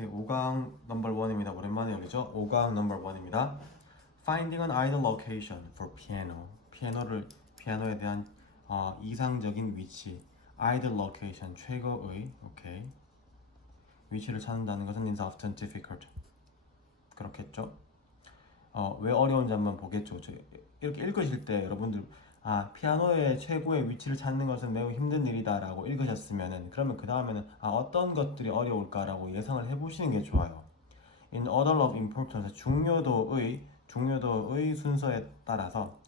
오케이, 5강 넘버 1입니다. 오랜만에 열리죠? 5강 넘버 1입니다. Finding an ideal location for piano. 피아노에 대한 이상적인 위치. Ideal location, 최고의, 오케이. 위치를 찾는다는 것은 is often difficult. 그렇겠죠? 왜 어려운지 한번 보겠죠. 이렇게 읽으실 때 여러분들 피아노의 최고의 위치를 찾는 것은 매우 힘든 일이다라고 읽으셨으면은 그러면 그 다음에는 어떤 것들이 어려울까라고 예상을 해보시는 게 좋아요. In order of importance, 중요도의 순서에 따라서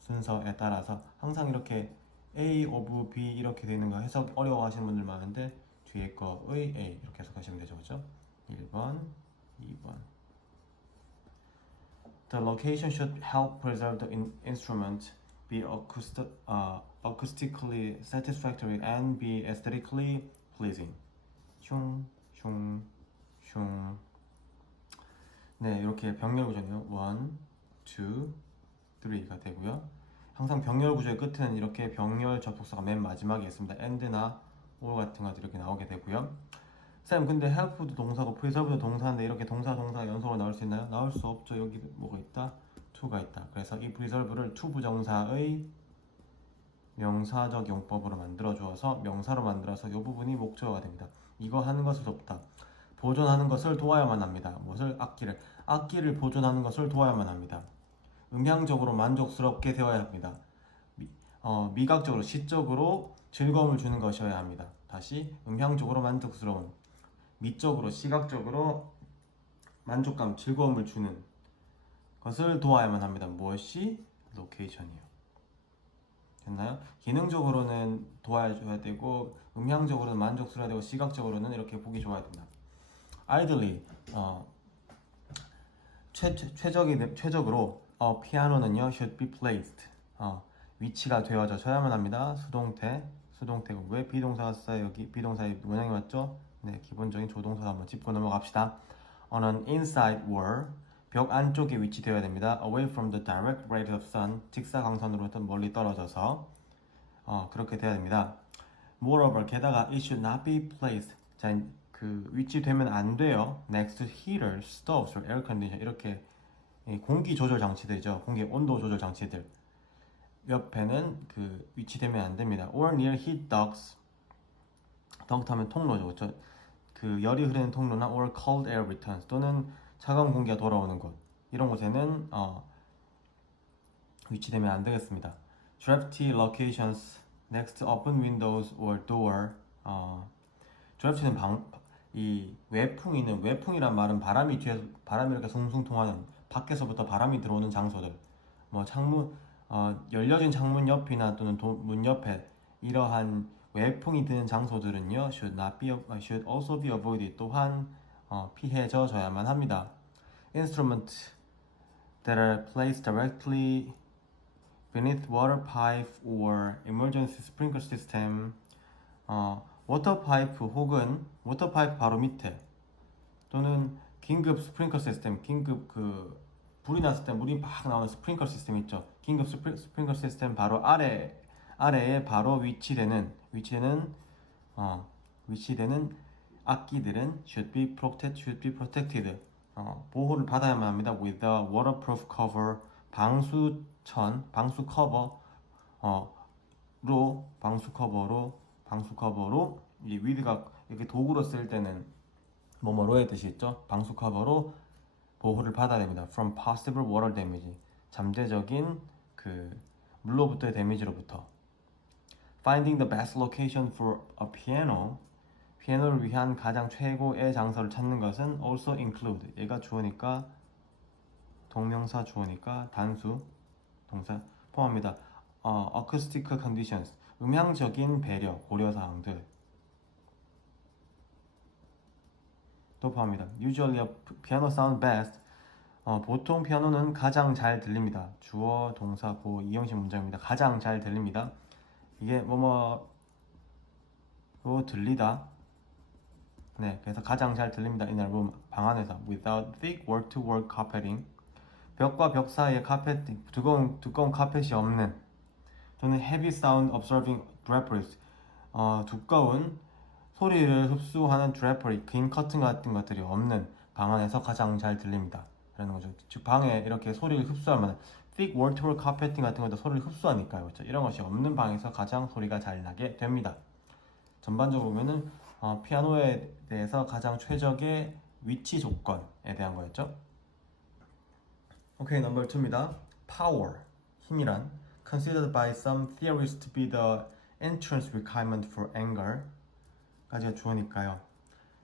순서에 따라서 항상 이렇게 A of B 이렇게 되는 거 해석 어려워하시는 분들 많은데 뒤에 거의 A 이렇게 해석하시면 되죠, 그렇죠? 1번, 2번. The location should help preserve the instrument, be acoustically satisfactory, and be aesthetically pleasing. 슝. 네, 이렇게 병렬 구조네요. 1, 2, 3가 되고요. 항상 병렬 구조의 끝에는 이렇게 병렬 접속사가 맨 마지막에 있습니다. and나 or 같은 것들이 이렇게 나오게 되고요. 쌤, 근데 help도 동사고 preserve도 동사인데 이렇게 동사 연속으로 나올 수 있나요? 나올 수 없죠. 여기 뭐가 있다? to가 있다. 그래서 이 preserve를 to 부정사의 명사적 용법으로 만들어 주어서 명사로 만들어서 이 부분이 목적어가 됩니다. 이거 하는 것을 돕다. 보존하는 것을 도와야만 합니다. 무엇을? 악기를 보존하는 것을 도와야만 합니다. 음향적으로 만족스럽게 되어야 합니다. 미각적으로, 시적으로 즐거움을 주는 것이어야 합니다. 다시 음향적으로 만족스러운, 미적으로, 시각적으로 만족감, 즐거움을 주는 것을 도와야만 합니다. 무엇이? 로케이션이요. 됐나요? 기능적으로는 도와줘야 되고 음향적으로는 만족스러워야 되고 시각적으로는 이렇게 보기 좋아야 된다. Ideally, 최적으로 피아노는요 should be placed. 위치가 되어져야만 합니다. 수동태고 왜 비동사가 써요? 여기 비동사의 문장이 맞죠? 네, 기본적인 조동사 한번 짚고 넘어갑시다. On an inside wall, 벽 안쪽에 위치되어야 됩니다. Away from the direct rays of sun, 직사광선으로부터 멀리 떨어져서 그렇게 돼야 됩니다. Moreover, 게다가 it should not be placed. 자, 그 위치되면 안 돼요. Next to heaters, stoves, or air conditioner 이렇게 공기 조절 장치들이죠. 공기 온도 조절 장치들. 옆에는 그 위치되면 안 됩니다. Or near heat ducts. 덕트하면 통로죠, 그렇죠? 그 열이 흐르는 통로나 or cold air returns 또는 차가운 공기가 돌아오는 곳 이런 곳에는 위치되면 안 되겠습니다. Drafty locations next to open windows or door. drafty는 이 외풍이란 말은 바람이 이렇게 숭숭 통하는 밖에서부터 바람이 들어오는 장소들. 뭐 창문 열려진 창문 옆이나 또는 문 옆에 이러한 외풍이 드는 장소들은요 should also be avoided. 또한 피해져야만 합니다. Instruments that are placed directly beneath water pipe or emergency sprinkler system. 워터 파이프 혹은 워터 파이프 바로 밑에 또는 긴급 스프링클 시스템, 긴급 그 불이 났을 때 물이 막 나오는 스프링클 시스템 있죠. 긴급 스프링클 시스템 바로 아래에 바로 위치되는 악기들은 should be protected. 보호를 받아야만 합니다. with a waterproof cover, 방수 커버로 이 with가 이렇게 도구로 쓸 때는 뭐뭐로의 뜻이 있죠. 방수 커버로 보호를 받아야 됩니다. From possible water damage. 잠재적인 그 물로부터의 데미지로부터. Finding the best location for a piano. 피아노를 위한 가장 최고의 장소를 찾는 것은 also include. 얘가 주어니까 동명사 주어니까 단수 동사 포함합니다. acoustic conditions. 음향적인 배려, 고려사항들 또 포함합니다. Usually a piano sound best. 보통 피아노는 가장 잘 들립니다. 주어, 동사, 보호, 이형식 문장입니다. 가장 잘 들립니다. 이게 뭐뭐로 들리다. 네, 그래서 가장 잘 들립니다. In a room, 방 안에서 without thick wall-to-wall carpeting. 벽과 벽 사이에 두꺼운 카펫이 없는 또는 heavy sound absorbing draperies. 두꺼운 소리를 흡수하는 드래퍼리, 긴 커튼 같은 것들이 없는 방 안에서 가장 잘 들립니다. 라는 거죠. 즉 방에 이렇게 소리를 흡수할 만한 thick wall carpeting 같은 것도 소리를 흡수하니까요. 그렇죠? 이런 것이 없는 방에서 가장 소리가 잘 나게 됩니다. 전반적으로 보면은 피아노에 대해서 가장 최적의 위치 조건에 대한 거였죠. 오케이, 넘버 2입니다. Power, 힘이란 considered by some theorists to be the entrance requirement for anger 까지가 주어니까요.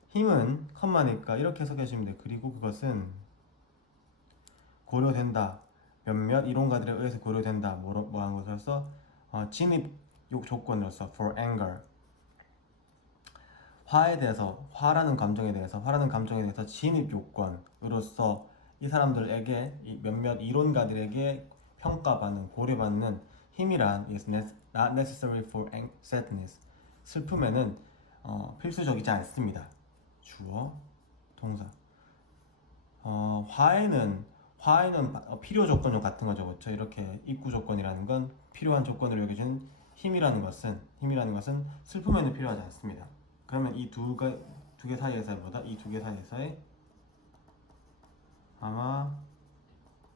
힘은 컴마니까 이렇게 해석하시면 돼요. 그리고 그것은 고려된다. 몇몇 이론가들에 의해서 고려된다. 뭐한 것으로서 진입 조건으로서 for anger. 화에 대해서, 화라는 감정에 대해서 진입 요건으로서 이 사람들에게, 이 몇몇 이론가들에게 평가받는, 고려받는 힘이란 is not necessary for sadness. 슬픔에는 필수적이지 않습니다. 주어, 동사. 화에는 필요 조건 같은 거죠, 그렇죠? 이렇게 입구 조건이라는 건 필요한 조건으로 여겨지는 힘이라는 것은 슬픔에는 필요하지 않습니다. 그러면 이 두 개 사이에서의 아마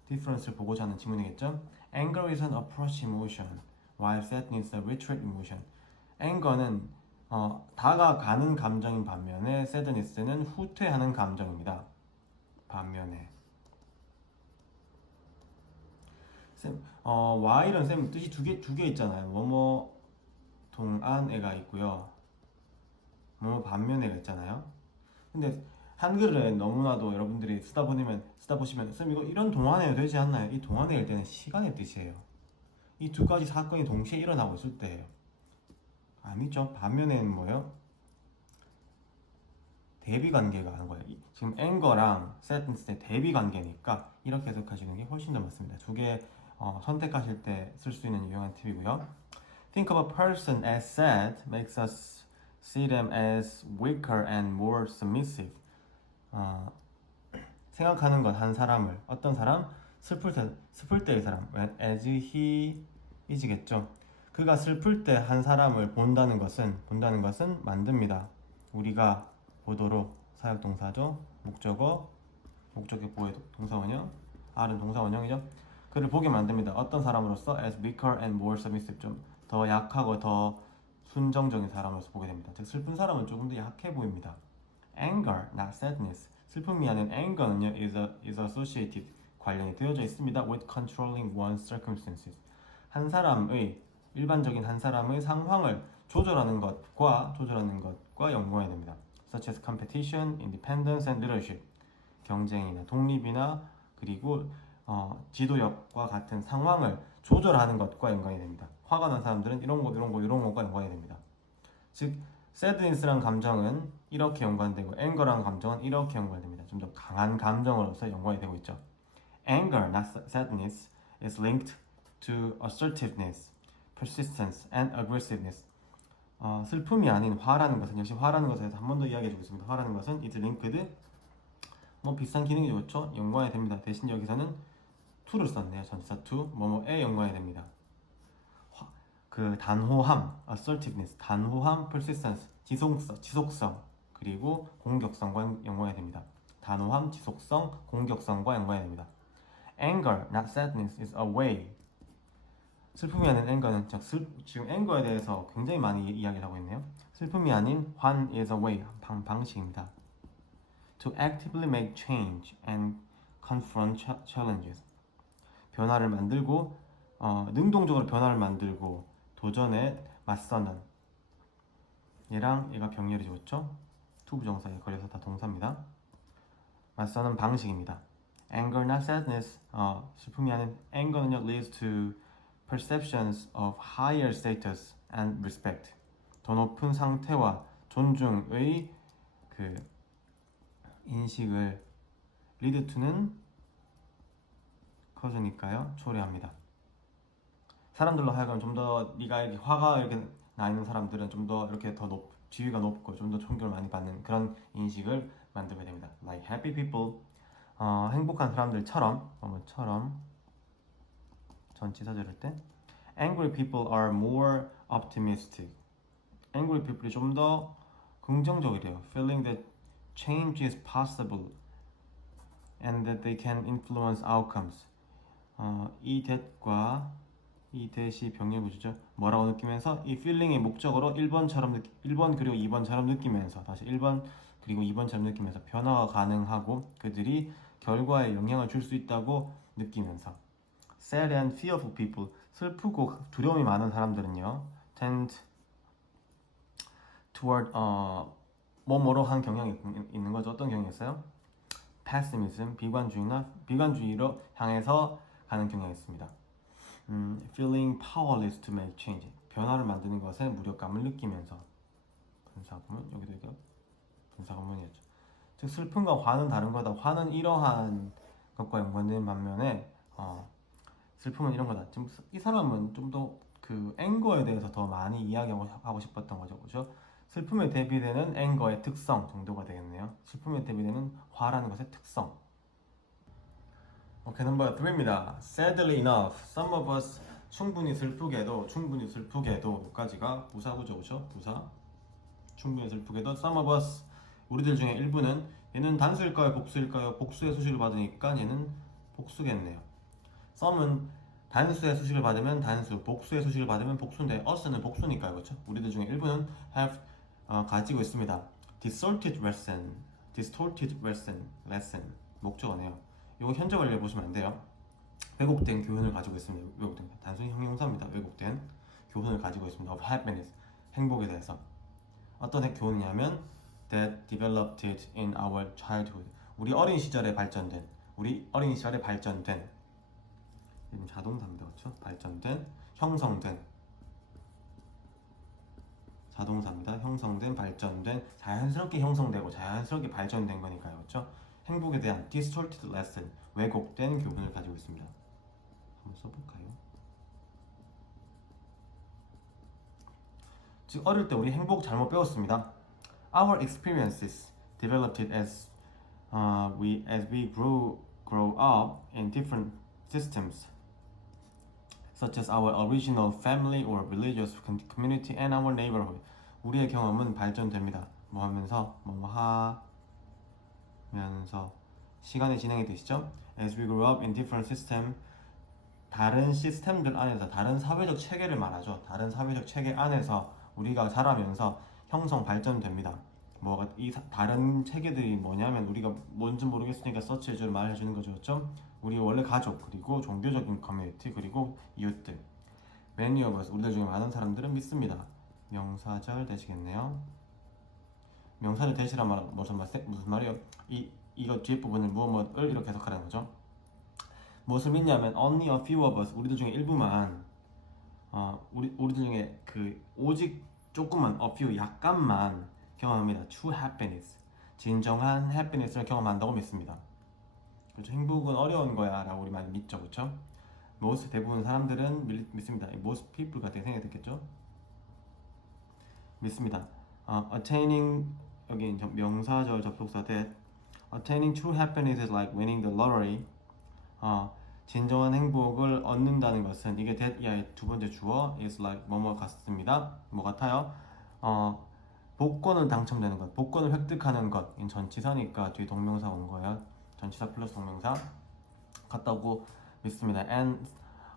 difference를 보고자 하는 질문이겠죠? Anger is an approach emotion, while sadness is a retreat emotion. anger는 다가가는 감정인 반면에 sadness는 후퇴하는 감정입니다. 반면에 while은 쌤 뜻이 두 개 있잖아요. 뭐뭐 동안에가 있고요. 뭐 반면에가 있잖아요. 근데 한글은 너무나도 여러분들이 쓰다 보시면 쌤 이거 이런 동안에 되지 않나요? 이 동안에일 때는 시간의 뜻이에요. 이 두 가지 사건이 동시에 일어나고 있을 때예요. 아니죠. 반면에는 뭐예요? 대비 관계가 하는 거예요. 지금 앵거랑 sadness의 대비 관계니까 이렇게 해석하시는 게 훨씬 더 맞습니다. 두 개 선택하실 때 쓸 수 있는 유용한 팁이고요. Think of a person as sad makes us see them as weaker and more submissive. 생각하는 것 한 사람을, 어떤 사람? 슬플 때의 사람, as he is겠죠. 그가 슬플 때 한 사람을 본다는 것은 만듭니다. 우리가 보도록 사역동사죠. 목적의 보의 동사원형, R은 동사원형이죠. 그를 보게 만듭니다. 어떤 사람으로서 as weaker and more submissive, 좀 더 약하고 더 순정적인 사람으로서 보게 됩니다. 즉 슬픈 사람은 조금 더 약해 보입니다. Anger, not sadness. 슬픔이 아닌 anger는요 is associated, 관련이 되어져 있습니다. with controlling one's circumstances. 일반적인 한 사람의 상황을 조절하는 것과 연관이 됩니다. such as competition, independence and leadership. 경쟁이나 독립이나 그리고 지도력과 같은 상황을 조절하는 것과 연관이 됩니다. 화가 난 사람들은 이런 거가 연관이 됩니다. 즉 sadness란 감정은 이렇게 연관되고 anger란 감정은 이렇게 연관됩니다. 좀 더 강한 감정으로서 연관이 되고 있죠. Anger, not sadness, is linked to assertiveness, persistence, and aggressiveness. 슬픔이 아닌 화라는 것은, 역시 화라는 것에 대해서 한 번 더 이야기해주고 있습니다. 화라는 것은 is linked, 비슷한 기능이 좋죠. 연관이 됩니다. 대신 여기서는 to를 썼네요. 전치사 to, 뭐뭐에 연관이 됩니다. 그 단호함, assertiveness, 단호함, persistence, 지속성, 그리고 공격성과 연관이 됩니다. 단호함, 지속성, 공격성과 연관이 됩니다. Anger, not sadness, is a way. 슬픔이 아닌 anger는, 지금 anger에 대해서 굉장히 많이 이야기를 하고 있네요. 슬픔이 아닌 환 is a way, 방식입니다. To actively make change and confront challenges. 변화를 만들고, 능동적으로 변화를 만들고 도전에 맞서는. 얘가 병렬이 좋죠? to 부정사에 걸려서 다 동사입니다. 맞서는 방식입니다. Anger, not sadness. 슬픔이 아닌 anger는요 leads to perceptions of higher status and respect. 더 높은 상태와 존중의 그 인식을, lead to는 cause니까요, 초래합니다. 사람들로 하여금 좀 더 네가 이렇게 화가 이렇게 나 있는 사람들은 좀 더 이렇게 지위가 높고 좀 더 존경을 많이 받는 그런 인식을 만들게 됩니다. Like happy people, 행복한 사람들처럼, 전치사 들을 때 angry people are more optimistic. angry people이 좀 더 긍정적이래요. Feeling that change is possible and that they can influence outcomes. 이 that과 이 that이 병렬구조죠. 뭐라고 느끼면서 이 feeling의 목적으로 1번 그리고 2번처럼 느끼면서 다시 1번 그리고 2번처럼 느끼면서 변화가 가능하고 그들이 결과에 영향을 줄 수 있다고 느끼면서 sad and fearful people 슬프고 두려움이 많은 사람들은요 tend toward 뭐뭐로 한 경향이 있는 거죠. 어떤 경향이 있어요? pessimism 비관주의로 향해서 가는 경향이 있습니다. feeling powerless to make change 변화를 만드는 것에 무력감을 느끼면서 분사구문 여기도 이거 분사구문이었죠. 즉 슬픔과 화는 다른 거다. 화는 이러한 것과 연관된 반면에 슬픔은 이런 거다. 지금 이 사람은 좀 더 그 앵거에 대해서 더 많이 이야기하고 싶었던 거죠, 그죠? 슬픔에 대비되는 앵거의 특성 정도가 되겠네요. 슬픔에 대비되는 화라는 것의 특성. 오케이, 넘버 3입니다. Sadly enough, some of us 충분히 슬프게도 여기까지가 부사구죠, 그죠? 부사. 충분히 슬프게도 some of us 우리들 중에 일부는 얘는 단수일까요, 복수일까요? 복수의 수식을 받으니까 얘는 복수겠네요. some은 단수의 수식을 받으면 단수, 복수의 수식을 받으면 복수인데 us는 복수니까요, 그렇죠? 우리들 중에 일부는 have 가지고 있습니다. distorted lesson 목적어네요. 이거 현재 완료 보시면 안 돼요. 왜곡된 교훈을 가지고 있습니다. 왜곡된 단순히 형용사입니다. 왜곡된 교훈을 가지고 있습니다. of happiness 행복에 대해서 어떤 교훈이냐면 that developed it in our childhood 우리 어린 시절에 발전된 지금 자동사입니다. 그렇죠? 발전된 형성된 자동사입니다. 형성된 발전된 자연스럽게 형성되고 자연스럽게 발전된 거니까요. 그렇죠? 행복에 대한 distorted lesson 왜곡된 교훈을 가지고 있습니다. 한번 써볼까요? 즉 어릴 때 우리 행복 잘못 배웠습니다. Our experiences developed it as we grew up in different systems, such as our original family or religious community and our neighborhood. 우리의 경험은 발전됩니다. 뭐 하면서 시간이 진행이 되시죠? As we grew up in different system, 다른 시스템들 안에서 다른 사회적 체계를 말하죠. 다른 사회적 체계 안에서 우리가 자라면서 형성 발전됩니다. 다른 체계들이 뭐냐면 우리가 뭔지 모르겠으니까 서치해주를 말해주는 거죠. 그렇죠? 우리 원래 가족 그리고 종교적인 커뮤니티 그리고 이웃들 many of us 우리들 중에 많은 사람들은 믿습니다. 명사절 되시겠네요. 명사절 대시란 말은 무슨 말이에요? 이거 뒷부분을 무엇을 이렇게 해석하라는 거죠. 무엇을 믿냐면 only a few of us 우리들 중에 일부만 우리들 중에 오직 조금만 a few 약간만 경험합니다. true happiness 진정한 happiness를 경험한다고 믿습니다. 그렇죠? 행복은 어려운 거야 라고 우리 많이 믿죠. 그렇죠? 대부분 사람들은 믿습니다. most people가 되게 생각이 됐겠죠? 믿습니다. attaining 여기 명사절 접속사 that attaining true happiness is like winning the lottery. 진정한 행복을 얻는다는 것은 이게 that야의 두 번째 주어 is like 뭐뭐 같습니다. 뭐 같아요? 복권을 당첨되는 것, 복권을 획득하는 것. 이 전치사니까 뒤에 동명사 온 거예요. 전치사 플러스 동명사 같다고 믿습니다. And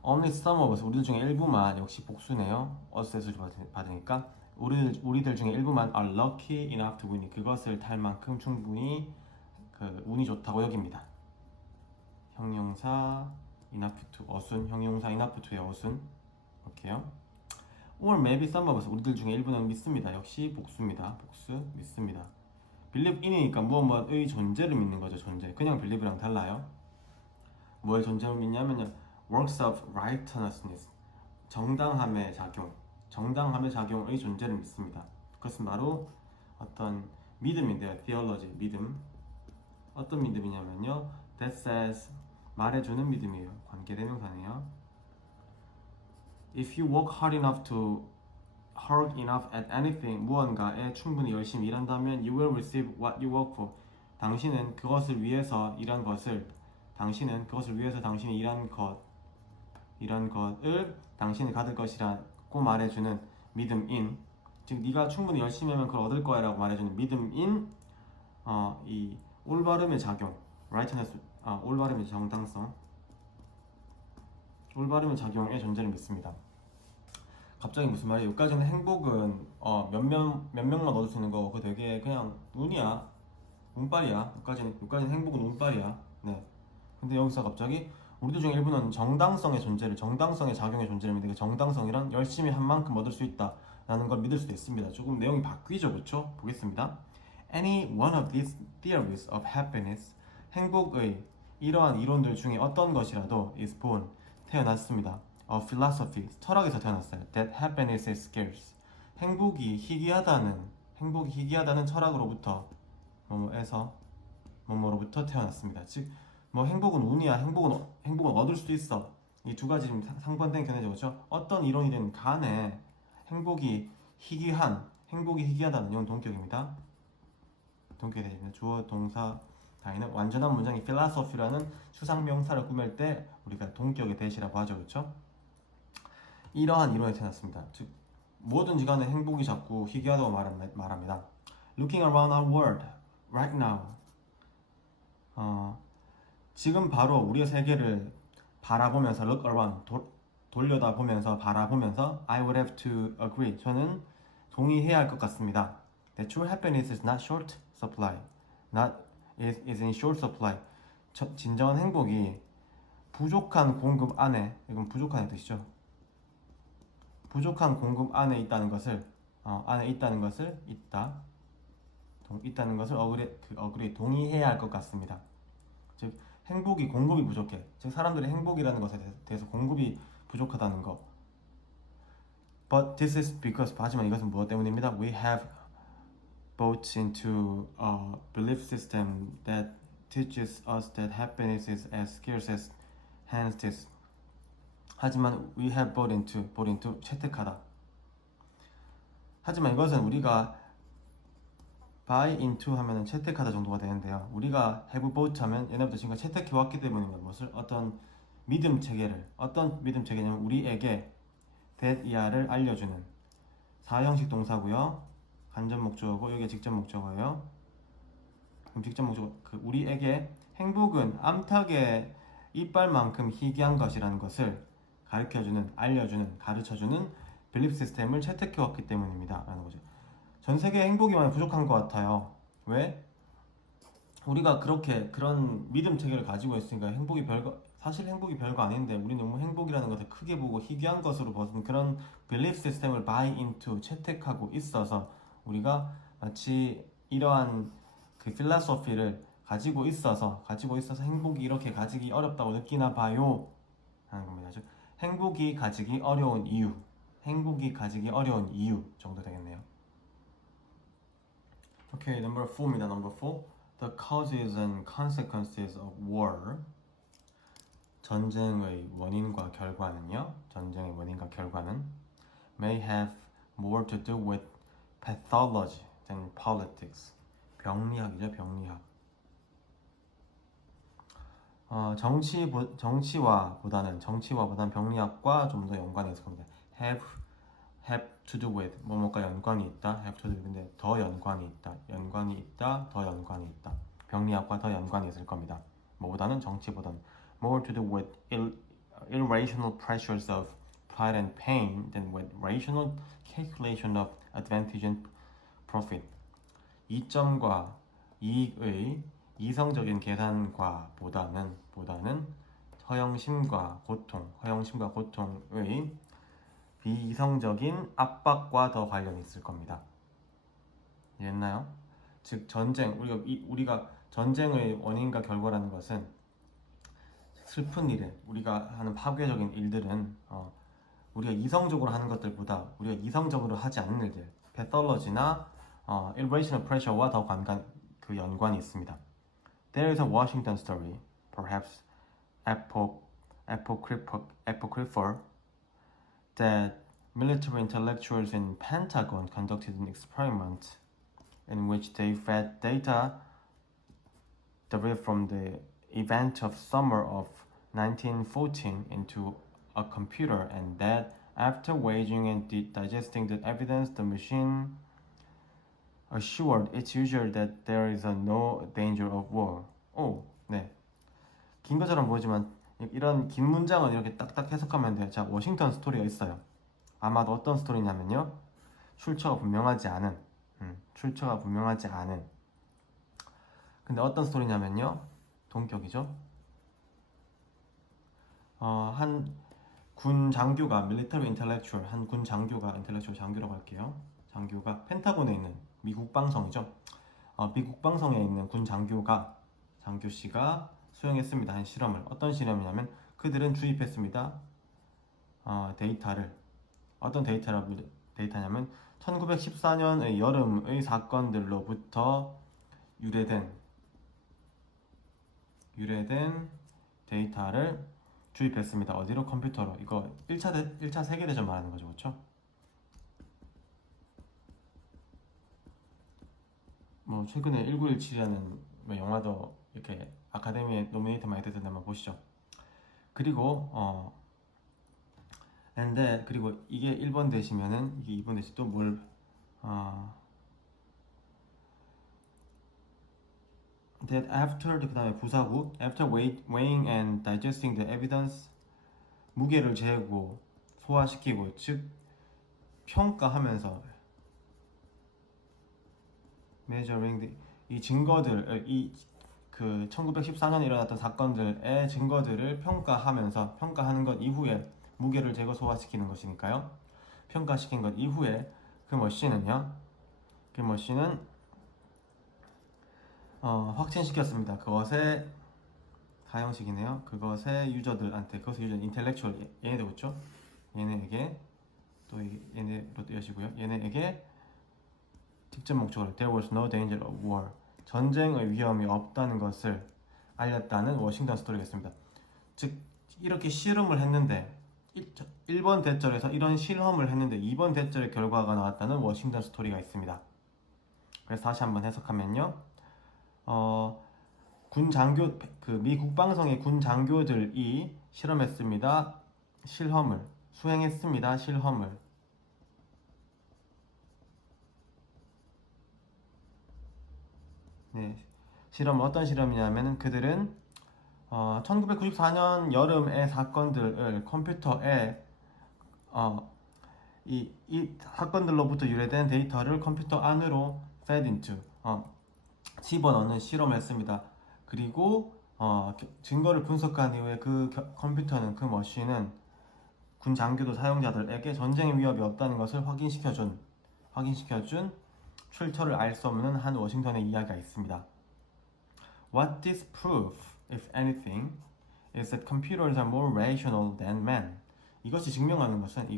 only some of us 우리들 중에 일부만 역시 복수네요. us의 수를 받으니까 우리들 중에 일부만 are lucky enough to win 그것을 탈 만큼 충분히 운이 좋다고 여깁니다. 형용사 enough to 어순 형용사 enough to의 어순 이렇게요. Or maybe some of us 우리들 중에 일부는 믿습니다. 역시 복수입니다. 복수 믿습니다. believe in이니까 무엇의 존재를 믿는 거죠. 존재. 그냥 believe랑 달라요. 뭐의 존재를 믿냐면요. works of righteousness 정당함의 작용의 존재를 믿습니다. 그것은 바로 어떤 믿음인데요. theology 믿음. 어떤 믿음이냐면요. that says 말해주는 믿음이에요. 관계대명사네요. If you work hard enough at anything 무언가에 충분히 열심히 일한다면 you will receive what you work for. 당신은 그것을 위해서 당신이 일한 것을 당신이 받을 것이라고 말해주는 믿음인 즉 네가 충분히 열심히 하면 그걸 얻을 거야라고 말해주는 믿음인 이 올바름의 작용, rightness, 올바름의 정당성, 올바름의 작용의 존재를 믿습니다. 갑자기 무슨 말이에요? 여기까지는 행복은 몇 명만 얻을 수 있는 거고 그 되게 그냥 운이야, 운빨이야. 여기까지는 행복은 운빨이야. 네. 근데 여기서 갑자기 우리들 중에 일부는 정당성의 작용의 존재를 믿는 게 정당성이란 열심히 한 만큼 얻을 수 있다라는 걸 믿을 수도 있습니다. 조금 내용이 바뀌죠, 그렇죠? 보겠습니다. Any one of these theories of happiness, 행복의 이러한 이론들 중에 어떤 것이라도 is born, 태어났습니다. A philosophy, 철학에서 태어났어요. That happiness is scarce, 행복이 희귀하다는 철학으로부터 뭐뭐로부터 태어났습니다. 즉, 뭐 행복은 운이야, 행복은 얻을 수도 있어. 이 두 가지 지금 상반된 견해죠, 그렇죠? 어떤 이론이든 간에 행복이 희귀하다는 이건 동격입니다. 동격이 되겠습니다. 주어, 동사, 다에는 완전한 문장이 philosophy라는 추상 명사를 꾸밀 때 우리가 동격의 대시라고 하죠, 그렇죠? 이러한 이론이 태어났습니다. 즉, 뭐든지 간에 행복이 자꾸 희귀하다고 말합니다. Looking around our world right now. 지금 바로 우리의 세계를 바라보면서 look around, 돌려다보면서 바라보면서 I would have to agree. 저는 동의해야 할 것 같습니다. That true happiness is not short supply. is in short supply. 진정한 행복이 부족한 공급 안에, 이건 부족한의 뜻이죠. 부족한 공급 안에 있다는 것을 동의해야 할 것 같습니다. 즉, 공급이 부족해. 즉, 사람들의 행복이라는 것에 대해서 공급이 부족하다는 거. But this is because, 하지만 이것은 무엇 때문입니다. We have bought into a belief system that teaches us that happiness is as scarce as hence this. 하지만 we have bought into 채택하다. 하지만 이것은 우리가 buy into 하면은 채택하다 정도가 되는데요. 우리가 have bought 하면 옛날부터 지금까지 채택해 왔기 때문입니다. 무엇을? 어떤 믿음 체계냐면 우리에게 that야를 알려주는 사형식 동사고요. 간접 목적어고 여기가 직접 목적어예요. 그럼 직접 목적어, 우리에게 행복은 암탉의 이빨만큼 희귀한 것이라는 것을 가르쳐주는 빌립 시스템을 채택해 왔기 때문입니다. 라는 거죠. 전 세계에 행복이 많이 부족한 것 같아요. 왜? 우리가 그런 믿음 체계를 가지고 있으니까 사실 행복이 별거 아닌데 우리 너무 행복이라는 것을 크게 보고 희귀한 것으로 보는 그런 빌립 시스템을 buy into, 채택하고 있어서 우리가 마치 이러한 그 필라소피를 가지고 있어서 행복이 이렇게 가지기 어렵다고 느끼나 봐요 하는 겁니다. 즉, 행복이 가지기 어려운 이유 정도 되겠네요. 오케이, number 4입니다. number 4. The causes and consequences of war. 전쟁의 원인과 결과는 may have more to do with pathology than politics. 병리학이죠, 병리학. 정치와보다는 병리학과 좀 더 연관이 있을 겁니다. have to do with 뭐뭐가 연관이 있다. have to do with 근데 더 연관이 있다. 병리학과 더 연관이 있을 겁니다. 정치보다는 more to do with irrational pressures of pride and pain than with rational calculation of advantage and profit. 이점과 이익의 이성적인 계산과 보다는 허영심과 고통의 비이성적인 압박과 더 관련이 있을 겁니다. 이해했나요? 즉, 우리가 전쟁의 원인과 결과라는 것은 슬픈 일을, 우리가 하는 파괴적인 일들은 우리가 이성적으로 하는 것들보다 우리가 이성적으로 하지 않는 일들, 패톨로지나 irrational pressure와 더 연관이 있습니다. There is a Washington story, perhaps apocryphal, that military intellectuals in Pentagon conducted an experiment in which they fed data derived from the event of summer of 1914 into a computer, and that After weighing and digesting the evidence, the machine assured its user that there is no danger of war. 오, 네. 긴 것처럼 보이지만 이런 긴 문장은 이렇게 딱딱 해석하면 돼요. 자, 워싱턴 스토리가 있어요. 아마도 어떤 스토리냐면요. 출처가 분명하지 않은 근데 어떤 스토리냐면요. 동격이죠. 한 군 장교가 military intellectual, 한 군 장교가 intellectual 장교라고 할게요. 장교가 펜타곤에 있는 미 국방성이죠. 미 국방성에 있는 군 장교씨가 수행했습니다. 한 실험을. 어떤 실험이냐면 그들은 주입했습니다. 데이터를. 어떤 데이터냐면 1914년의 여름의 사건들로부터 유래된 데이터를 주입했습니다. 어디로? 컴퓨터로. 이거 1차 세계대전 말하는 거죠. 그렇죠? 뭐 최근에 1917이라는 영화도 이렇게 아카데미에 노미네이트 많이 됐던데 한번 보시죠. 그리고 그리고 이게 1번 되시면은 이게 2번 되시 또 뭘 that after 그 다음에 부사구 after weighing and digesting the evidence 무게를 재고 소화시키고 즉 평가하면서 measuring 이 증거들 그 1914년에 일어났던 사건들의 증거들을 평가하는 것 이후에 무게를 재고 소화시키는 것이니까요. 평가시킨 것 이후에 그 머신은 확진시켰습니다. 그것의 사형식이네요. 그것의 유저들한테 인텔렉츄얼 얘네들 그렇죠? 얘네에게 또 얘네로 여시고요. 얘네에게 직접 목적으로 There was no danger of war. 전쟁의 위험이 없다는 것을 알렸다는 워싱턴 스토리겠습니다. 즉 이렇게 실험을 했는데 1번 대절에서 이런 실험을 했는데 2번 대절의 결과가 나왔다는 워싱턴 스토리가 있습니다. 그래서 다시 한번 해석하면요. 군 장교 미 국방성의 군 장교들이 실험했습니다. 수행했습니다. 실험을. 네, 실험은 어떤 실험이냐면 그들은 1994년 여름의 사건들을 컴퓨터에 이 사건들로부터 유래된 데이터를 컴퓨터 안으로 fed into 집어넣는 실험을 했습니다. 그리고 증거를 분석한 이후에 그 컴퓨터는 그 머신은 군 장교도 사용자들에게 전쟁의 위협이 없다는 것을 확인시켜준 출처를 알 수 없는 한 워싱턴의 이야기가 있습니다. What this proves, if anything, is that computers are more rational than men. 이것이 증명하는 것은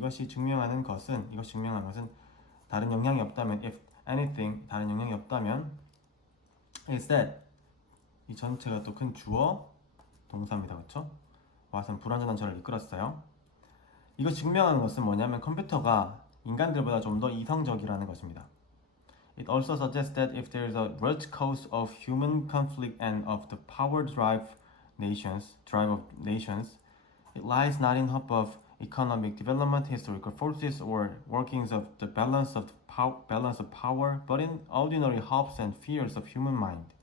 다른 영향이 없다면, if anything, 다른 영향이 없다면, is that 이 전체가 또 큰 주어 동사입니다. 그렇죠? what은 불완전한 절을 이끌었어요. 이거 증명하는 것은 뭐냐면 컴퓨터가 인간들보다 좀 더 이성적이라는 것입니다. It also suggests that if there is a root cause of human conflict and of the power drive of nations, it lies not in hope of economic development, historical forces, or workings of the balance of power, but in ordinary hopes and fears of human mind.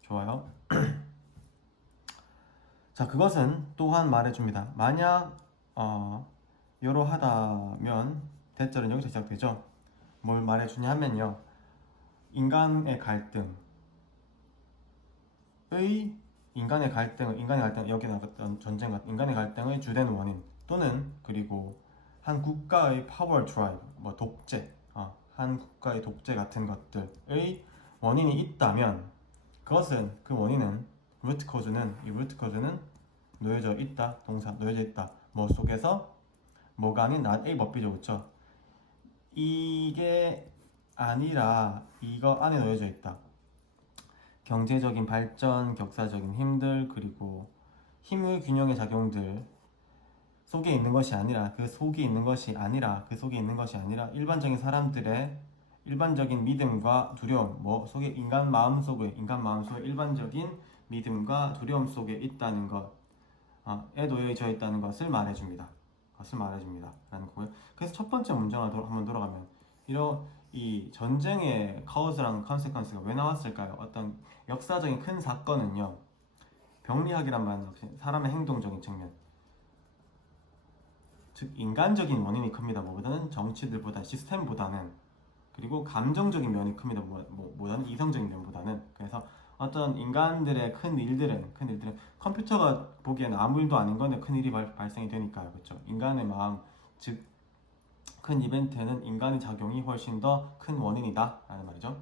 좋아요. 자, 그것은 또한 말해줍니다. 만약 이러하다면 대절은 여기서 시작되죠. 뭘 말해주냐 하면요. 인간의 갈등 여기 나왔던 전쟁 같은 인간의 갈등의 주된 원인 또는 그리고 한 국가의 파워 드라이브, 독재, 한 국가의 독재 같은 것들의 원인이 있다면 그 원인은 루트 코즈는 놓여져 있다, 동사 놓여져 있다. 뭐 속에서 뭐가 아닌 not A but B죠, 그렇죠? 이게 아니라 이거 안에 놓여져 있다. 경제적인 발전, 격사적인 힘들, 그리고 힘의 균형의 작용들 속에 있는 것이 아니라 일반적인 사람들의 일반적인 믿음과 두려움, 속에 인간 마음 속에 일반적인 믿음과 두려움 속에 있다는 것에 놓여져 있다는 것을 말해줍니다. 것을 말해줍니다 라는 거고요. 그래서 첫 번째 문장을 한번 돌아가면 이 전쟁의 카우스랑 컨세퀀스가 왜 나왔을까요? 어떤 역사적인 큰 사건은요, 병리학이란 말은 역시 사람의 행동적인 측면, 즉 인간적인 원인이 큽니다. 뭐보다는 정치들보다 시스템보다는, 그리고 감정적인 면이 큽니다. 뭐보다는 이성적인 면보다는. 그래서 어떤 인간들의 큰 일들은 컴퓨터가 보기에는 아무 일도 아닌 건데 큰 일이 발생이 되니까요. 그렇죠? 인간의 마음, 즉 큰 이벤트에는 인간의 작용이 훨씬 더 큰 원인이다 라는 말이죠.